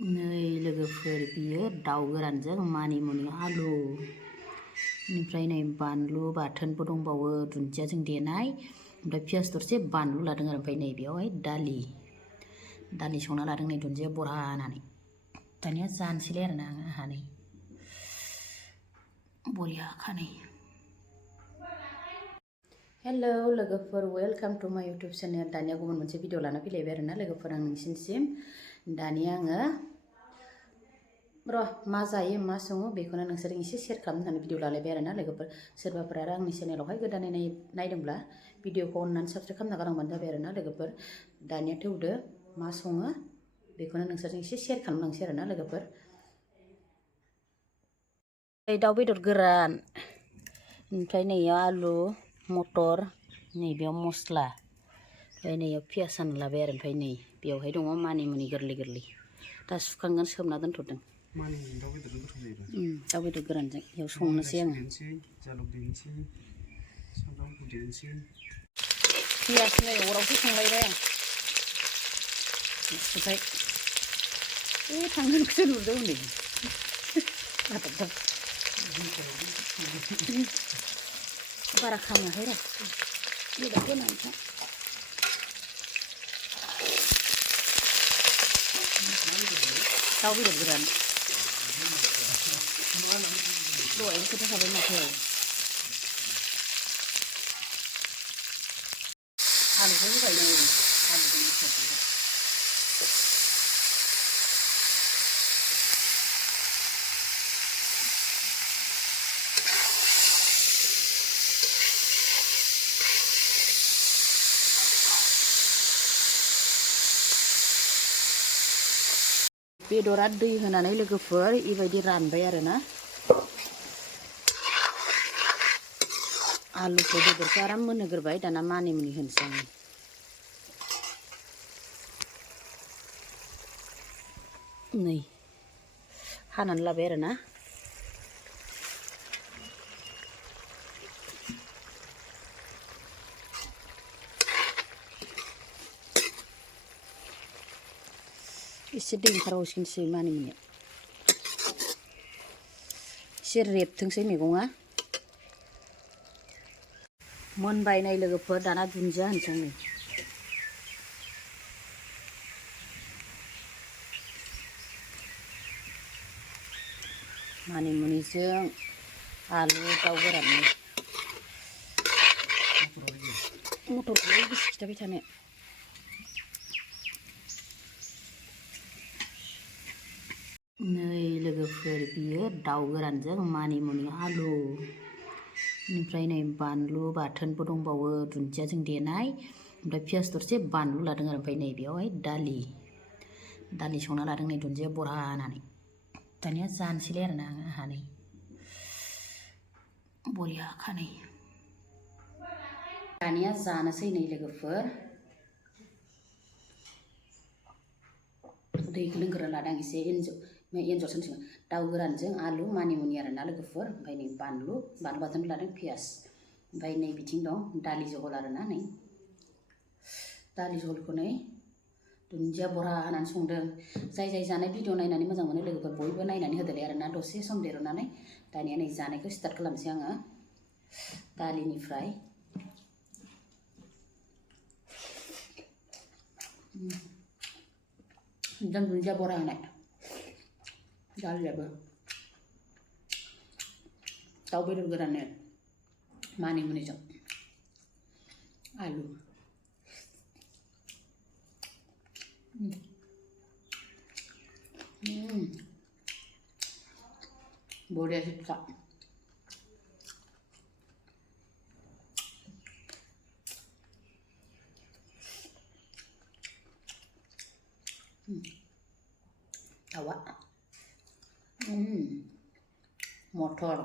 नै लोगोफोर बियो दाव गोरानजों मानिमुनि आलु बेनिफ्राय नै बानलु बाथोनबो दंबावो दुन्दियाजों देनाय ओमफ्राय पियास दरसे बानलु लादों आरो ओमफ्राय नै बेयावहाय दालि संना लादों नै दुन्दिया बरा होनानै दानिया जानोसैलाय आरोना आंहा नै बरियाखा नै हेलौ लोगोफोर वेलकाम टु माय इउटुब चेनेल दानिया गुबुन मोनसे भिडिअ लाना फैलायबाय आरोना लोगोफोर आं नोंसिनिसिम दानिया आङो मा जायो मा सङो बेखौनो नोंसोर एसे शेयार खालामनो होननानै भिडिअ लालायबाय आरोना लोगोफोर सोरबाफोर आरो आंनि चेनेलावहाय गोदानै नायदोंब्ला भिडिअखौ अननानै साबस्क्राइब खालामना गालांबानो जाबाय आरोना लोगोफोर दानिया थौदो मा सङो बेखौनो नोंसोरजों एसे शेयार खालामलांसै आरोना लोगोफोर दाउ बेदर गोरान ओमफ्राय नैयाव आलु मटर नैबेयाव मस्ला ओमफ्राय नैयाव पियास हाना लाबाय आरो ओमफ्राय नै बेयावहाय दङ मानिमुनि गोरलै दा सुखांगोन सोमना दोनथ'दों दाउ बेदर गोरानजों बेयाव संनोसै आङो पियास नै अरावसो संलायबाय आं ओमफ्राय थांगोनखौसो नुदों नै बारा खामाखै र' बेदर गोनांखा दाउ बेदर गोरान दहायनो खोन्थाखाबाय माथो आलुखौ होबाय नै आलुजों मटरजों बेदरा दै होनानै लोगोफोर बेबायदि रानबाय आरोना आलुखौ बेदरखौ आराम मोनहोग्रोबाय दाना मानिमुनि होनोसै आं नै हानानै लाबाय आरोना एसे दै ओंखारबावसिगोनसै मानिमुनिया एसे रेबथोंसै मैगङा मोनबाय नै लोगोफोर दाना दुन्दिया होनसै नै मानिमुनिजों आलु दाउ गोराननि मटरखौलाय बेसे खिथाबाय थानो नै लोगोफोर बियो दाव गोरानजों मानिमुनि आलु बेनिफ्राय नै बानलु बाथोनबो दंबावो दुन्दियाजों देनाय ओमफ्राय पियास दरसे बानलु लादों आरो ओमफ्राय नै बेयावहाय दालि संना लादों नै दुन्दिया बरा होनानै दानिया जानोसैलाय आरोना आंहा नै बरियाखा नै दानिया जानोसै नै लोगोफोर दैखौ लोंग्रोना लादों एसे एन्जरसो दाउ गोरानजों आलु मानिमुनि आरोना लोगोफोर ओमफ्राय नै बानलु बाथोन लादों पियास ओमफ्राय नै बिथिं दं दालि जहल आरोना नै दालि जहलखौ नै दुन्दिया बरा होनानै संदों जाय जानाय भिडिअ नायनानै मोजां मोनो लोगोफोर बयबो नायनानै होदोलाय आरोना दसे सम देरनानै दानिया नै जानायखौ स्टार्ट खालामसै आङो दालिनिफ्राय एकदम दुन्दिया बरा होनाय दालियाबो दाउ बेदर गोराननो मानिमुनिजों आलु बरिया जोबखा दाउआ मटर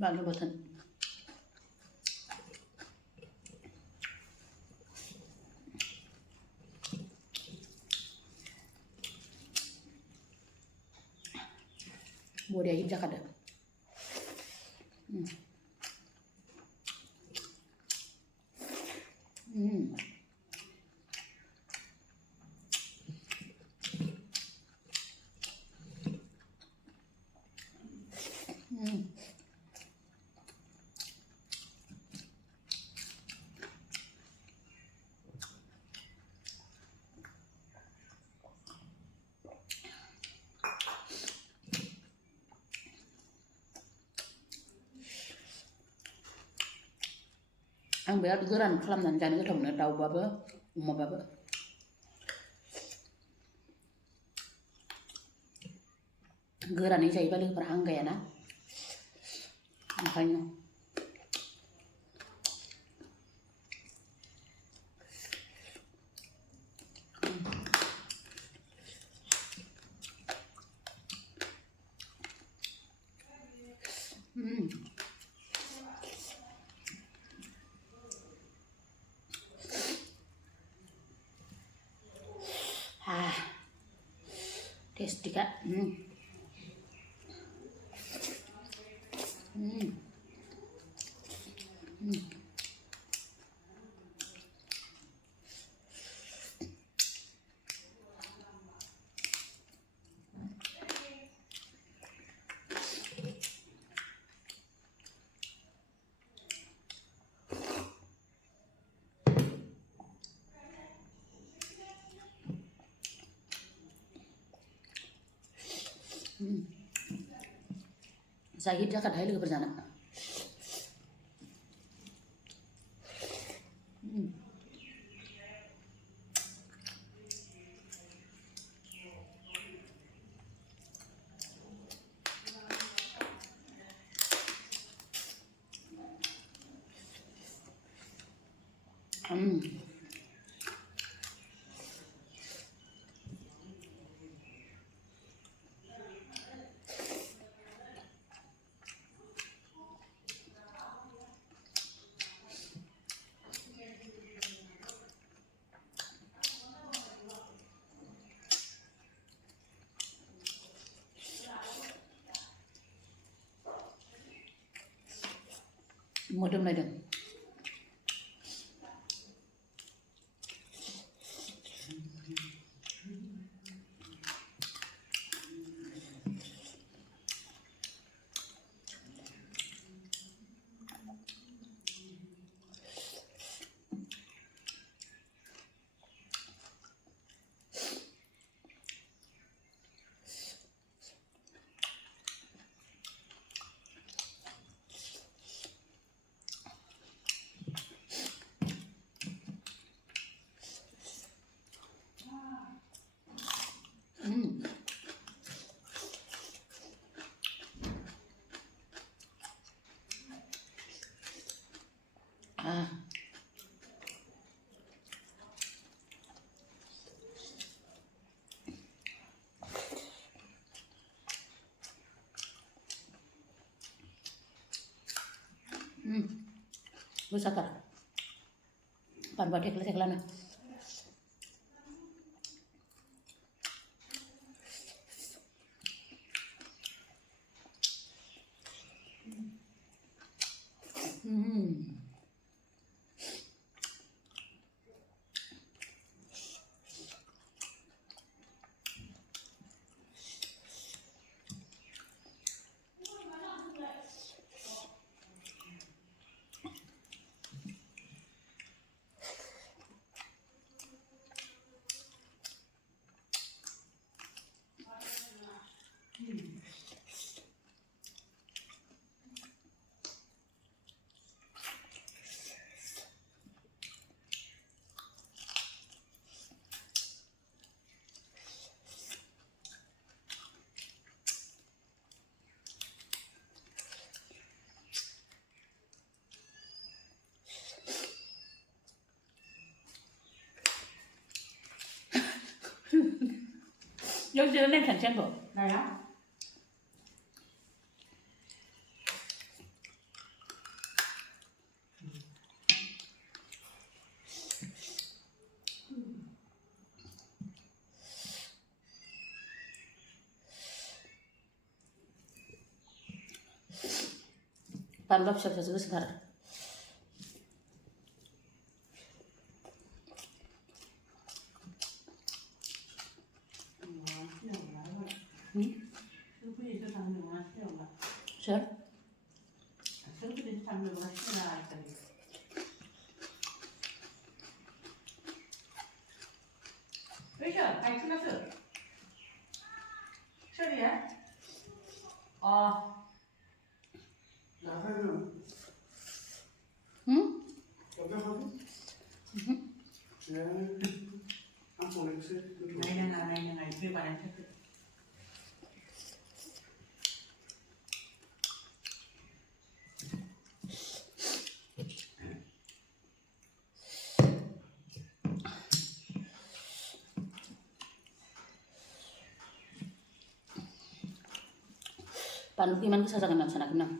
बानलु बाथोन बरिया हिट जाखादो। आं बिराद गोरान खालामनानै जानो गोथाव मोनो दाउबाबो अमाबाबो। गोरानै जायोबा लोगोफोरा आंगायाना ओंखायनो। Tasty Kak. Zahid जाखाथाय लोगोफोर जाना। मोदोमलायदों। Gosatar. Pan batik tekla-teklana. Yo chưa nên thành xem bộ. Này á. बानलुआ फिसा फिसासो गोसोथार सोर Sorry ya. बानलुखौ इमान गोसा जागोन होननानै सानाखैमोन आं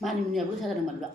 Manemuniaबो गोसा जादों बानलुआ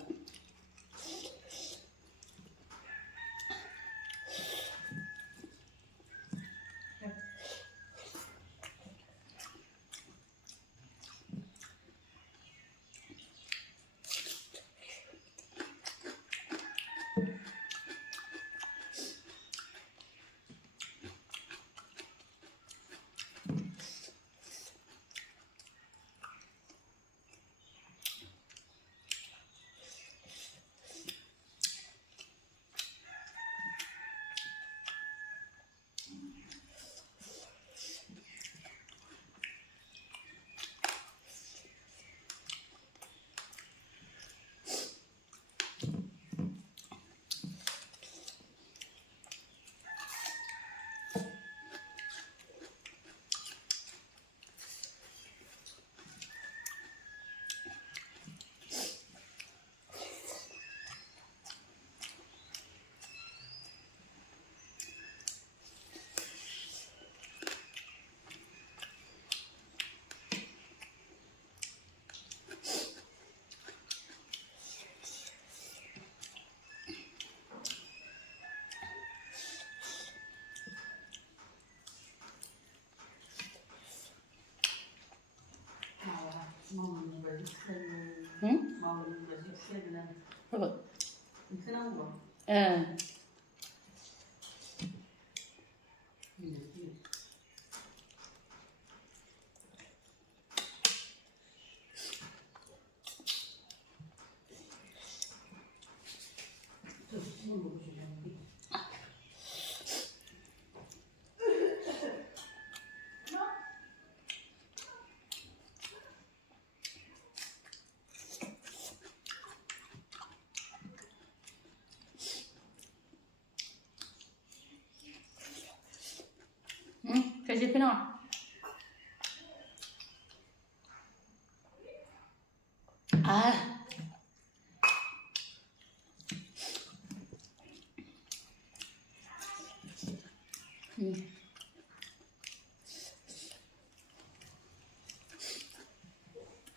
Kasih pinang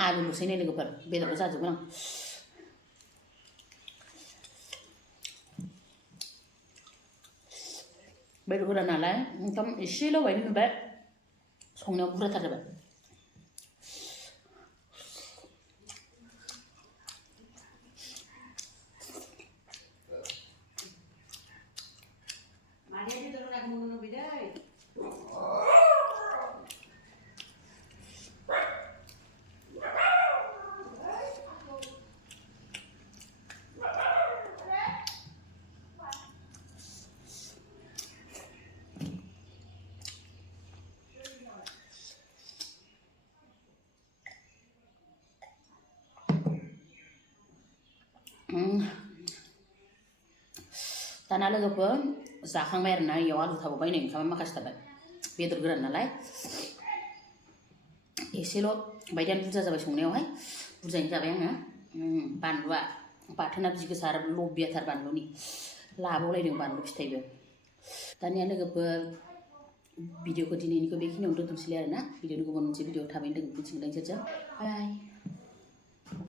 Alu sini logoफोर बेदरखौ जाजोबगोन आं बेदर गोरान नालाय ओंखाम एसेल' बायदि नुबाय संनायाव बुरजाथार जाबाय दाना लोगोफोर जाखांबाय आरोना इयाव आलु थाबावबाय नै ओंखामा माखासे थाबाय बेदर गोरान नालाय एसेल' बायदियानो बुरजा जाबाय संनायावहाय बुरजायैनो जाबाय आङो बानलुआ बाथोना जि गोसा आरो लबियाथार बानलुनि लाबावलायदों बानलु फिथाइबो दानिया लोगोफोर भिडिअखौ दिनैनिखौ बेखिनियावनो दोनथ'नोसैलाय आरोना भिडिअनि गुबुन मोनसे भिडिअ थाबैनो दोनफिनसिगोन नोंसोरजों बाय।